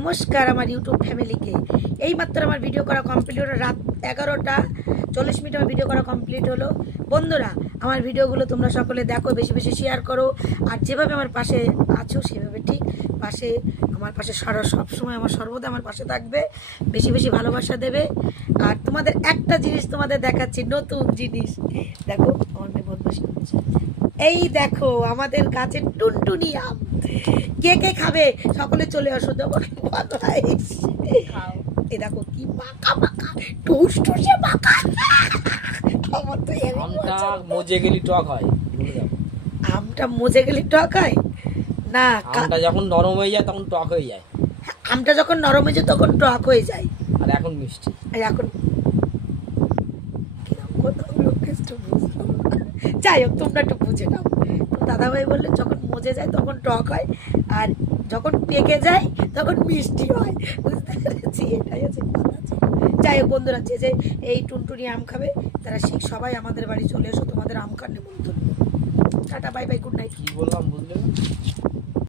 নমস্কার আমার ইউটিউব ফ্যামিলিকে। এইমাত্র আমার ভিডিও করা কমপ্লিট হলো, রাত 11:40 আমার ভিডিও করা কমপ্লিট হলো। বন্ধুরা, আমার ভিডিওগুলো তোমরা সকলে দেখো, বেশি বেশি শেয়ার করো, আর যেভাবে আমার পাশে আছো সেভাবে ঠিক আমার পাশে সবসময় আমার সর্বদা আমার পাশে থাকবে, বেশি বেশি ভালোবাসা দেবে। আর তোমাদের একটা জিনিস তোমাদের দেখাচ্ছি, নতুন জিনিস দেখো। আমার মেয়ে বদমাশি করছে। এই দেখো আমাদের গাছের টুনটুনি আম। কে কে খাবে সকলে চলে আসো। যখন এই দেখো কি মাখা মাখা টুসটুসে মাখা। আমার তো আমটা মজে গেলি টক হয়। আমটা মজে গেলি টক হয় না, আমটা যখন নরম হয়ে যায় তখন টক হয়ে যায়। আমটা যখন নরম হয়ে যায় তখন টক হয়ে যায়, আর এখন মিষ্টি। আর এখন যাই হোক, তোমরা একটু বুঝে নাও। তো দাদাভাই বললে যখন মজে যায় তখন টক হয়, আর যখন পেকে যায় তখন মিষ্টি হয়। বুঝতে পেরেছি, এটাই আছে কথা। যাই হোক বন্ধুরা, যে এই টুনটুনি আম খাবে তারা সবাই আমাদের বাড়ি চলে এসো, তোমাদের আম খান নেমন্তন্ন। Tata, bye bye, good night. কি বললাম বুঝলে?